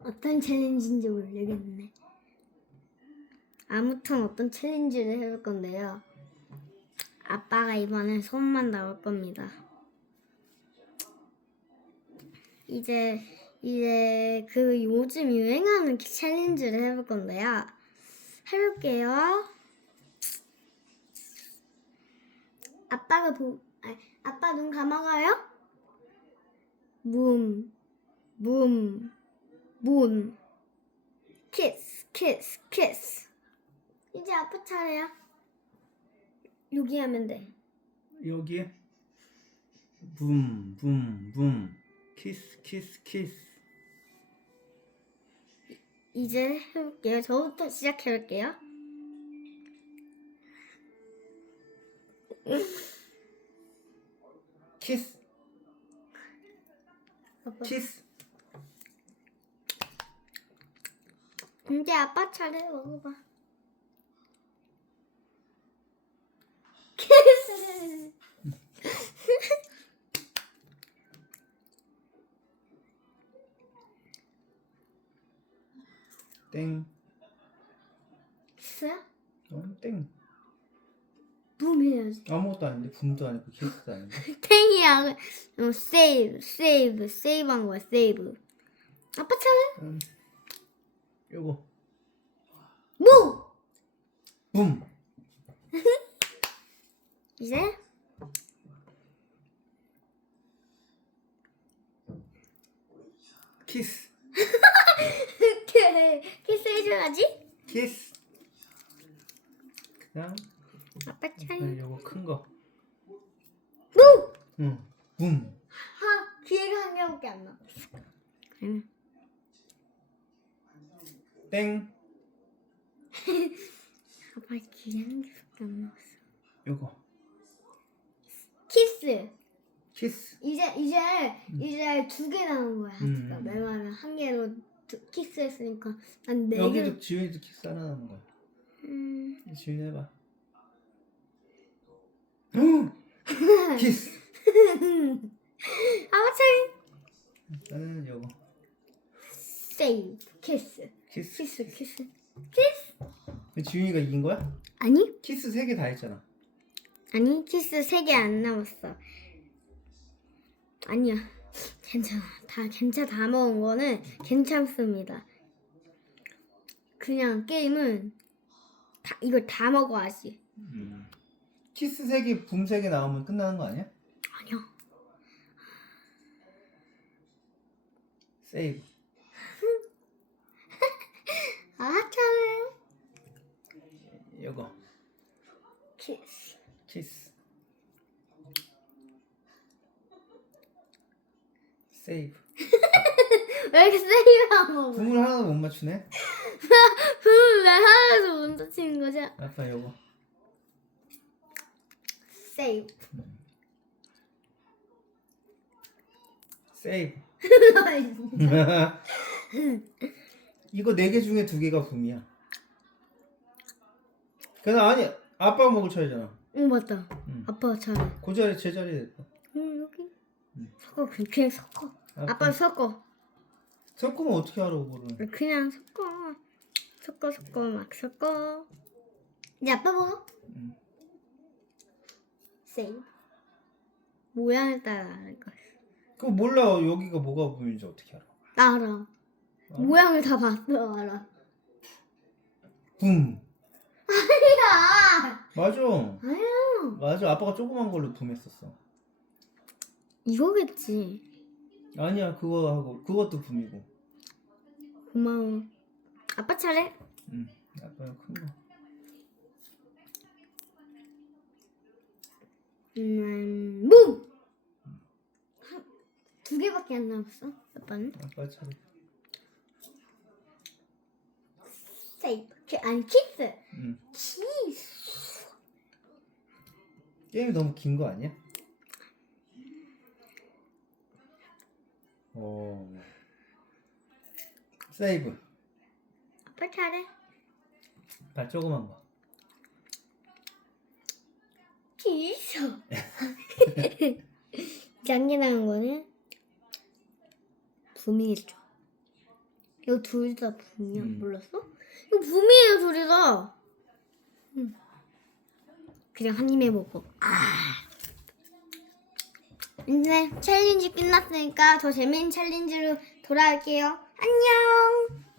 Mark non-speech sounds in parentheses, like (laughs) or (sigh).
어떤 챌린지인지 모르겠네. 아무튼 어떤 챌린지를 해볼 건데요. 아빠가 이번엔 손만 나올 겁니다. 이제 이제 그 요즘 유행하는 챌린지를 해볼 건데요. 해볼게요. 아빠가 보, 아니, 아빠 눈 감아가요? 문, 문, 문. 키스, 키스, 키스. 이제 아빠 차례야. 여기 하면 돼. 여기에 붐, 붐, 붐. 키스, 키스, 키스. 이제 해볼게요. 저부터 시작해볼게요. 키스, 아빠. 키스. 이제 아빠 차례 먹어봐. (laughs) 땡. 키스야? 어, 땡. 붐 해야지. 아무것도 아닌데 붐도 아니고 키스도 아닌데. (laughs) 탱이야. 어, 세이브, 세이브, 세이브한 거야, 세이브. 아빠 차례? 음. 요거 무! 붐. (laughs) 이제 키스. 이렇게 (laughs) 키스 해줘야지. 키스. 그다음 아빠. 네, 요거 큰 거. 무! 응. 붐. 하, 기회가 한 개밖에 안 나. 그러면 땡. (laughs) 아빠 기회 한 개밖에 안 나왔어. 요거 키스. 키스. 이제 이제 이제 두 개 남은 거야. 음. 그러니까 왜냐면 한 개로 두- 키스했으니까 난 네 개. 여기도 지훈이도 키스 하나 남은 거야. 음. 지훈이 해봐. (laughs) 키스. (laughs) 아빠 차례. 나는 요거 세이브 키스. 키스. 키스 키스. 키스. 지훈이가 이긴 거야? 아니 키스 세 개 다 했잖아. 아니 키스 세 개 안 남았어. 아니야. 괜찮아. 다 괜찮아. 다 먹은 거는 괜찮습니다. 그냥 게임은 다 이걸 다 먹어야지. 키스 세 개, 붐 세 개 나오면 끝나는 거 아니야? 아니야. 세이브. 아 차례. 요거 키스. 키스. 세이브. 왜 이렇게 세이브한 거? 붐을 하나도 못 맞추네. (laughs) 왜 하나도 못 다치는 거지? 아빠 요거. 세이브. 세이브. 이거 네 개 중에 두 개가 붐이야. 그냥 아니 아빠가 먹을 차례잖아. 응 맞다. 응. 아빠 차례. 그 자리 제 자리 됐다. 응 여기. 응. 섞어 그냥, 섞어. 아빠 섞어. 섞으면 어떻게 알아 그거를? 그냥 섞어. 섞어 섞어 막 섞어. 이제 아빠 먹어. 응. 세이브. 모양을 따라 알 거야. 그거 몰라 여기가 뭐가 붐인지 어떻게 알아? 나 알아. 모양을 다 봤어 알아. 붐. 아니야. 맞아. 아니야. 맞아. 아빠가 조그만 걸로 붐했었어. 이거겠지. 아니야 그거 하고 그것도 붐이고. 고마워. 아빠 차례. 응. 아빠가 큰 거. 음, 무. 한- 두 개밖에 안 남았어. 아빠는 아빠 차례. 키, 아니 키스. 응. 키스. 게임이 너무 긴 거 아니야? 어. 세이브. 아빠 차례. 발 조그만 거. 키스. (laughs) 나온 거는 붐이겠죠. 이거 둘다 붐이야. 음. 몰랐어? 이거 붐이에요, 다. 음. 그냥 한 입에 먹어. 아. 이제 챌린지 끝났으니까 더 재밌는 챌린지로 돌아올게요. 안녕.